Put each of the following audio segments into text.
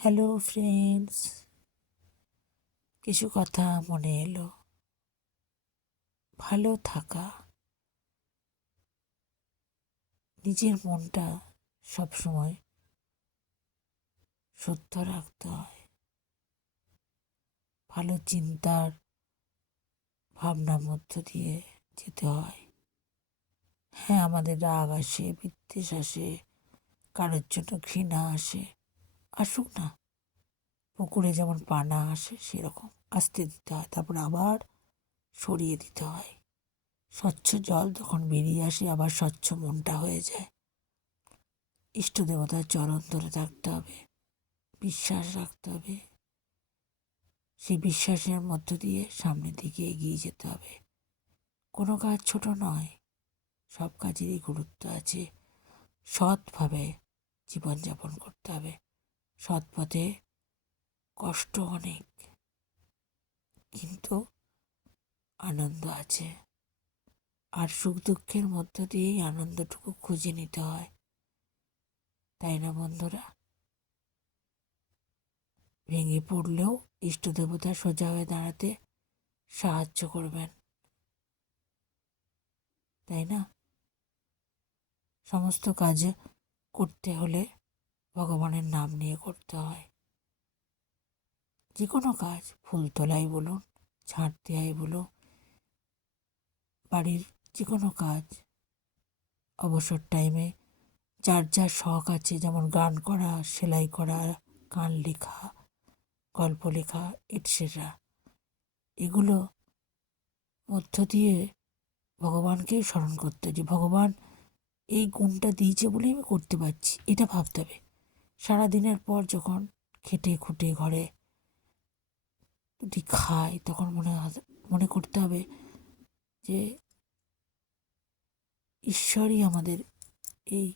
Hello friends, কিছু কথা মনে এলো। ভালো থাকা, নিজের মনটা সবসময় শুদ্ধ রাখতে হয়। ভালো চিন্তার ভাবনার মধ্য দিয়ে যেতে হয়। হ্যাঁ, আমাদের রাগ আসে, বিদ্বেষ আসে, কারোর জন্য ঘৃণা আসে, আসুক না। পুকুরে যেমন পানা আসে সেরকম আসতে দিতে হয়, তারপর আবার সরিয়ে দিতে হয়। স্বচ্ছ জল তখন বেরিয়ে আসে, আবার স্বচ্ছ মনটা হয়ে যায়। ইষ্ট দেবতার চরণ ধরে থাকতে হবে, বিশ্বাস রাখতে হবে। সেই বিশ্বাসের মধ্য দিয়ে সামনের দিকে এগিয়ে যেতে হবে। কোনো কাজ ছোট নয়, সব কাজেরই গুরুত্ব আছে। সৎভাবে জীবনযাপন করতে হবে। সৎ পথে কষ্ট অনেক, কিন্তু আনন্দ আছে। আর সুখ দুঃখের মধ্য দিয়েই আনন্দটুকু খুঁজে নিতে হয়, তাই না বন্ধুরা? ভেঙে পড়লেও ইষ্ট দেবতা সোজা হয়ে দাঁড়াতে সাহায্য করবেন, তাই না? সমস্ত কাজ করতে হলে ভগবানের নাম নিয়ে করতে হয়। যে কোনো কাজ, ফুল তোলাই বলুন, ঝাঁট দেওয়াই বলুন, বাড়ির যে কোনো কাজ, অবসর টাইমে যার যার শখ আছে, যেমন গান করা, সেলাই করা, গান লেখা, গল্প লেখা এটসেট্রা, এগুলো মধ্য দিয়ে ভগবানকেই স্মরণ করতে হয় যে ভগবান এই গুণটা দিয়েছে বলেই আমি করতে পারছি, এটা ভাবতে হবে। সারাদিনের পর যখন খেটে খুঁটে ঘরে দুটি খাই, তখন মনে করতে হবে যে ঈশ্বরই আমাদের এই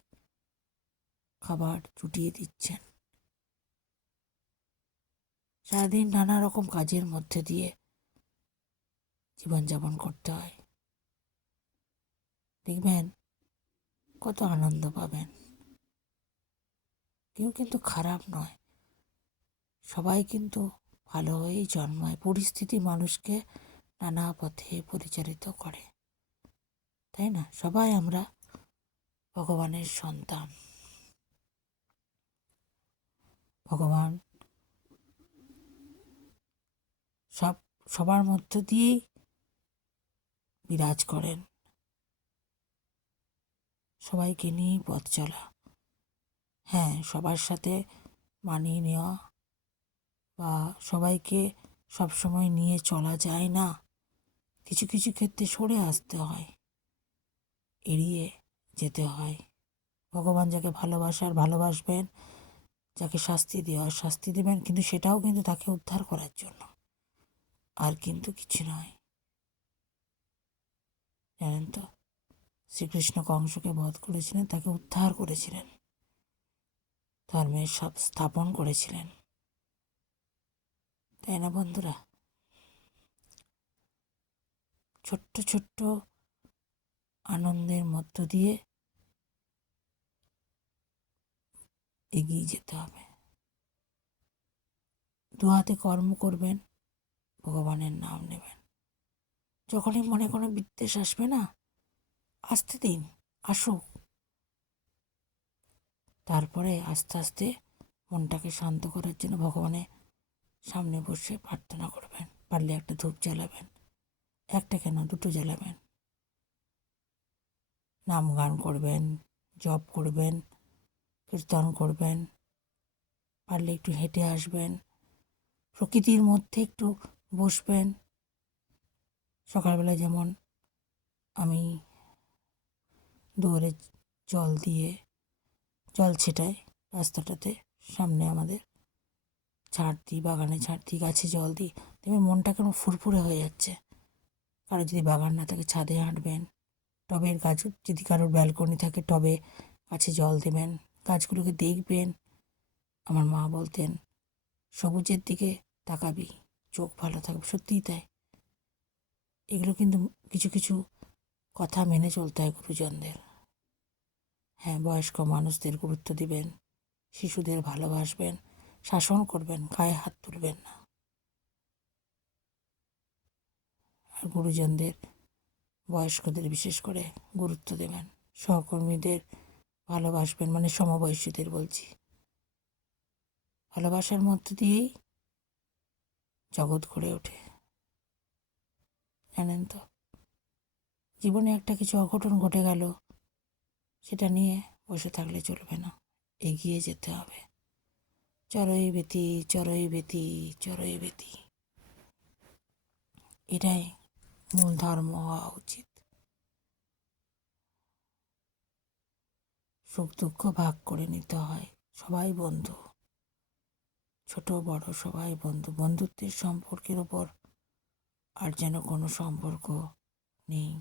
খাবার জুটিয়ে দিচ্ছেন। সারাদিন নানা রকম কাজের মধ্যে দিয়ে জীবনযাপন করতে হয়, দেখবেন কত আনন্দ পাবেন। কেউ কিন্তু খারাপ নয়, সবাই কিন্তু ভালো হয়েই জন্মায়। পরিস্থিতি মানুষকে নানা পথে পরিচালিত করে, তাই না? সবাই আমরা ভগবানের সন্তান। ভগবান সবার মধ্য দিয়েই বিরাজ করেন। সবাইকে নিয়েই পথ চলা। হ্যাঁ, সবার সাথে মানিয়ে নেওয়া বা সবাইকে সবসময় নিয়ে চলা যায় না। কিছু কিছু ক্ষেত্রে সরে আসতে হয়, এড়িয়ে যেতে হয়। ভগবান যাকে ভালোবাসবেন, যাকে শাস্তি দেওয়ার শাস্তি দেবেন, কিন্তু সেটাও কিন্তু তাকে উদ্ধার করার জন্য, আর কিন্তু কিছু নয়। জানেন তো, শ্রীকৃষ্ণ কংসকে বধ করেছিলেন, তাকে উদ্ধার করেছিলেন, ধর্মের স্থাপন করেছিলেন, তাই না বন্ধুরা? ছোট্ট ছোট্ট আনন্দের মধ্য দিয়ে এগিয়ে যেতে হবে। দু হাতে কর্ম করবেন, ভগবানের নাম নেবেন। যখনই মনে কোনো বিদ্বেষ আসবে না, আসতে দিন, আসুক। তারপরে আস্তে আস্তে মনটাকে শান্ত করার জন্য ভগবানের সামনে বসে প্রার্থনা করবেন। পারলে একটা ধূপ জ্বালাবেন, একটা কেন, দুটো জ্বালাবেন। নাম গান করবেন, জপ করবেন, কীর্তন করবেন। পারলে একটু হেঁটে আসবেন, প্রকৃতির মধ্যে একটু বসবেন। সকালবেলা যেমন আমি দুয়ারে জল ছেটাই রাস্তাটাতে, সামনে আমাদের ঝাড় দিই, বাগানে ঝাড় দিই, গাছে জল দিই, দেখবেন মনটা কেন ফুরফুরে হয়ে যাচ্ছে। কারো যদি বাগান না থাকে, ছাদে হাঁটবেন, টবের গাছ, যদি কারোর ব্যালকনি থাকে টবে গাছে জল দেবেন, গাছগুলোকে দেখবেন। আমার মা বলতেন, সবুজের দিকে তাকাবি, চোখ ভালো থাকবে। সত্যিই তাই। এগুলো কিন্তু কিছু কিছু কথা মেনে চলতে হয় গুরুজনদের। হ্যাঁ, বয়স্ক মানুষদের গুরুত্ব দিবেন, শিশুদের ভালোবাসবেন, শাসন করবেন, গায়ে হাত তুলবেন না। আর গুরুজনদের, বয়স্কদের বিশেষ করে গুরুত্ব দেবেন। সহকর্মীদের ভালোবাসবেন, মানে সমবয়সীদের বলছি। ভালোবাসার মধ্য দিয়েই জগৎ গড়ে ওঠে, জানেন তো। জীবনে একটা কিছু অঘটন ঘটে গেল, সেটা নিয়ে বসে থাকলে চলবে না, এগিয়ে যেতে হবে। চরই বেতি, চরই বেতি, চরই বেতি, এটাই মূল ধর্ম হওয়া উচিত। সুখ দুঃখ ভাগ করে নিতে হয়, সবাই বন্ধু, ছোট বড় সবাই বন্ধু। বন্ধুত্বের সম্পর্কের ওপর আর যেন কোনো সম্পর্ক নেই।